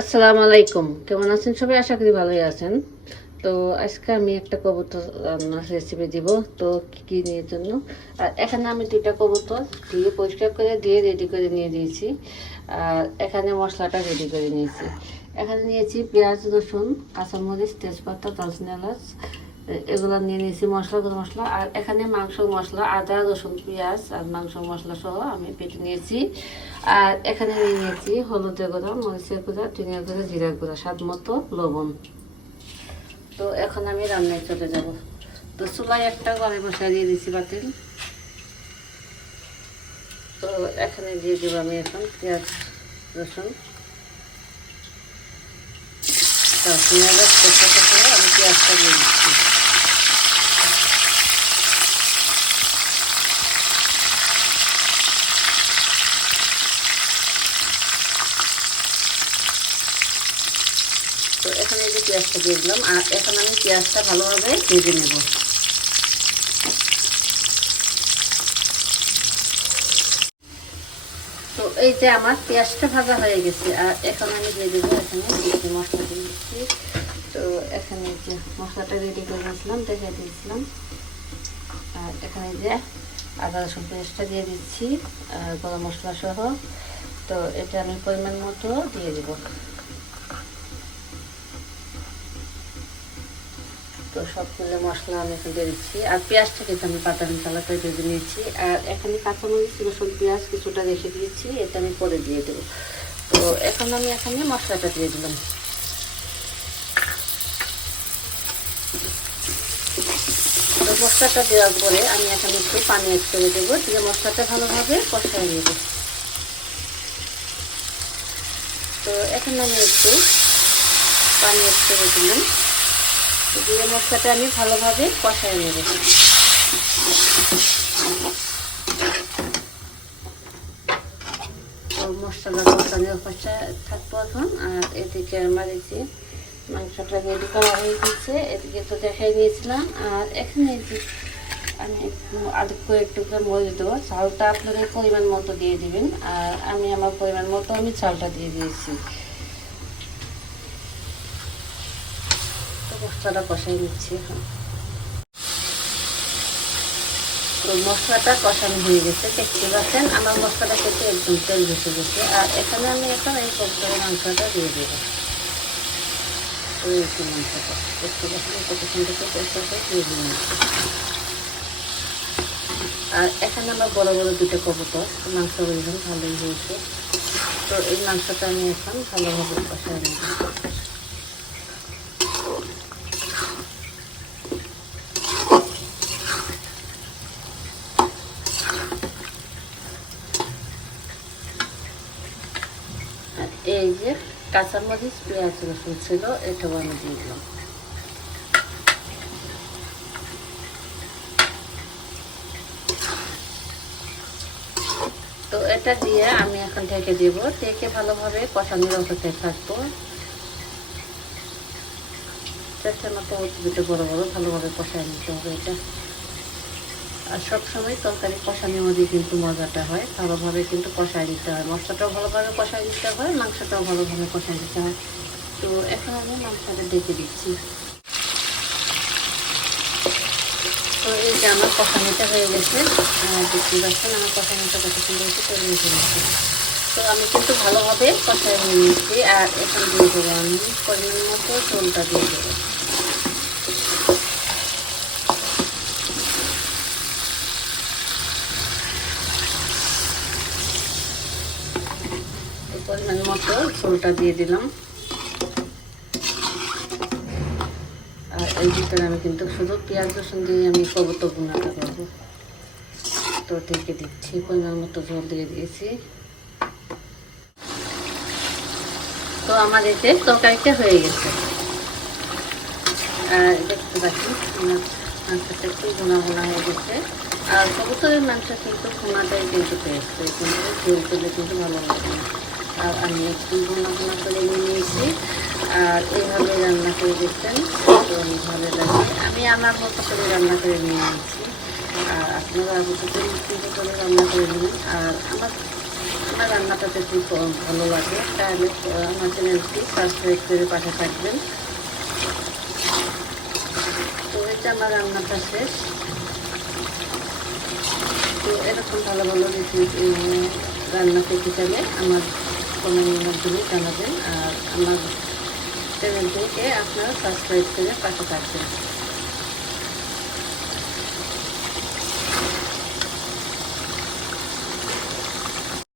আসসালামু আলাইকুম। কেমন আছেন সবাই? আশা করি ভালোই আছেন। তো আজকে আমি একটা কবুতর রান্নার রেসিপি দিব। তো কী কী নিয়ে জন্য? আর এখানে আমি দুইটা কবুতর দিয়ে পরিষ্কার করে দিয়ে রেডি করে নিয়ে দিয়েছি আর এখানে মশলাটা রেডি করে নিয়েছি। এখানে নিয়েছি পেঁয়াজ, রসুন, কাঁচামরিচ, তেজপাতা দশ এলাচ এগুলো নিয়ে নিয়েছি, মশলা গরম মশলা, আর এখানে মাংস মশলা, আদা, রসুন, পেঁয়াজ আর মাংস মশলা সহ আমি পেটে নিয়েছি। আর এখানে নিয়ে নিয়েছি হলুদের গুঁড়া, মরিচের গুঁড়া ধনিয়া গুঁড়া জিরা গুঁড়া, স্বাদ মতো লবণ। তো এখন আমি রান্নায় চলে যাব। তো চুলায় একটা গরম মশলা দিয়ে দিয়েছি বাতিল তো এখানে দিয়ে দেবো আমি এখন পেঁয়াজ, রসুন। তো পেঁয়াজ আমি পেঁয়াজটা দিয়ে দিচ্ছি। তো এখানে এই যে পেঁয়াজটা দিয়ে দিলাম, আর এখন আমি পেঁয়াজটা ভালোভাবে ভেজে নেব। তো এই যে আমার পেঁয়াজটা ভাজা হয়ে গেছে, আর এখন আমি দিয়ে দেবো এখানে মশলা দিয়ে দিচ্ছি। তো এখানে যে মশলাটা রেডি করে রাখলাম দেখে দিয়েছিলাম। আর এখানে যে আদা রসুন পেঁয়াজটা দিয়ে দিচ্ছি গরম মশলা সহ। তো এটা আমি পরিমাণ মতো দিয়ে দেবো। তো সবগুলো মশলা আমি এখন দিচ্ছি। আর পেঁয়াজটা কিন্তু আমি পাতা মশলা করে ভেজে নিয়েছি আর এখানে কাঁচামরিচ, রসুন, পেঁয়াজ কিছুটা রেখে দিয়েছি, এটা আমি পরে দিয়ে দেবো। তো এখন আমি এখানে মশলাটা দিয়ে দিলাম। তো মশলাটা দেওয়ার পরে আমি এখানে একটু পানি অ্যাড করে দেবো, দিয়ে মশলাটা ভালোভাবে কষাই নেব। তো এখন আমি একটু পানি অ্যাড করে দিলাম। দিয়ে মশলাটা আমি ভালোভাবে কষাই নেব। তো মশলাটা কষানো কষা থাকব এখন। আর এদিকে আমার এই যে মাংসটা রেডি করা হয়ে গেছে, এদিকে তো দেখাই নিয়েছিলাম আর এখানে যে আমি একটু, আধ কয়েক টুকরা মরিচ দেবো। চালটা আপনাদের পরিমাণ মতো দিয়ে দিবেন। আর আমি আমার পরিমাণ মতো আমি চালটা দিয়ে দিয়েছি। মশলাটা কষাই নিচ্ছি এখন। মশলাটা কষানো হয়ে গেছে, দেখতে পাচ্ছেন? আমার মশলাটা খেতে একদম তেল বসে গেছে। আর এখানে আমি এখন এই কবুতরের মাংসটা দিয়ে দেবো। মাংসটা, দেখতে পাচ্ছেন? কত সুন্দর করে দিয়ে আর এখানে আমার বড় বড় দুটো কবুতর মাংস রয়েছেন ভালোই হয়েছে। তো এই মাংসটা আমি এখন ভালোভাবে কষাই নেব এই যে কাঁচামরিচ, পেঁয়াজ রসুন ছিল, এটাও আমি দিয়ে দিলাম। তো এটা দিয়ে আমি এখন ঢেকে দেব। ঢেকে ভালোভাবে কষানোর অপেক্ষায় থাকব। চেষ্টা মতো দুটো বড় বড় ভালোভাবে কষায় নিতে হবে এটা। আর সবসময় তরকারি কষানোর মধ্যে কিন্তু মজাটা হয়। ভালোভাবে কিন্তু কষায় দিতে হয়। মশলাটাও ভালোভাবে কষায় দিতে হয়, মাংসটাও ভালোভাবে কষায় দিতে হয়। তো এখন আমি মাংসটা ডেকে দিচ্ছি। তো এই যে আমার কষা কষানিটা হয়ে গেছে দেখতে পাচ্ছেন আমার কষানিটা কত সুন্দর হয়েছে হয়ে তো আমি কিন্তু ভালোভাবে কষায় নিয়ে নিচ্ছি, আর এখন দিয়ে দেবো আমি পরিমাণ মতো ঝোলটা দিয়ে দেবো। ঝোলটা দিয়ে দিলাম। আর এই ভিতরে আমি কিন্তু শুধু পেঁয়াজ রসুন দিয়ে আমি কবত গুণাটা করব। তো ঢেকে দিচ্ছি, পরিমাণ মতো ঝোল দিয়ে দিয়েছি। তো আমার এতে তরকারিটা হয়ে গেছে। আর দেখতে পাচ্ছি মাংসটা একটু গুণা গুণা হয়ে গেছে। আর কবুতরের মাংস কিন্তু ঘুমাটাই কিন্তু টেস্ট কিন্তু কিন্তু ভালো লাগে আর আমি একটু ভুনা ভুনা করে নিয়ে নিয়েছি। আর এইভাবে রান্না করে দেখতেন তো ভালো লাগে। আমি আমার মতো করে রান্না করে নিয়ে নিয়েছি। আর আপনারা মতো করে করে রান্না করে নিন আর আমার আমার রান্নাটা যদি ভালো লাগে। তাহলে আমার চ্যানেলটি সাবস্ক্রাইব করে পাশে থাকবেন। তো যে আমার রান্নাটা শেষ। তো এরকম ভালো ভালো রেসিপি রান্না পেতে চাইলে আমার কমেন্টের মাধ্যমে জানাবেন আর আমার চ্যানেলটিকে আপনারা সাবস্ক্রাইব করে পাশে থাকবেন।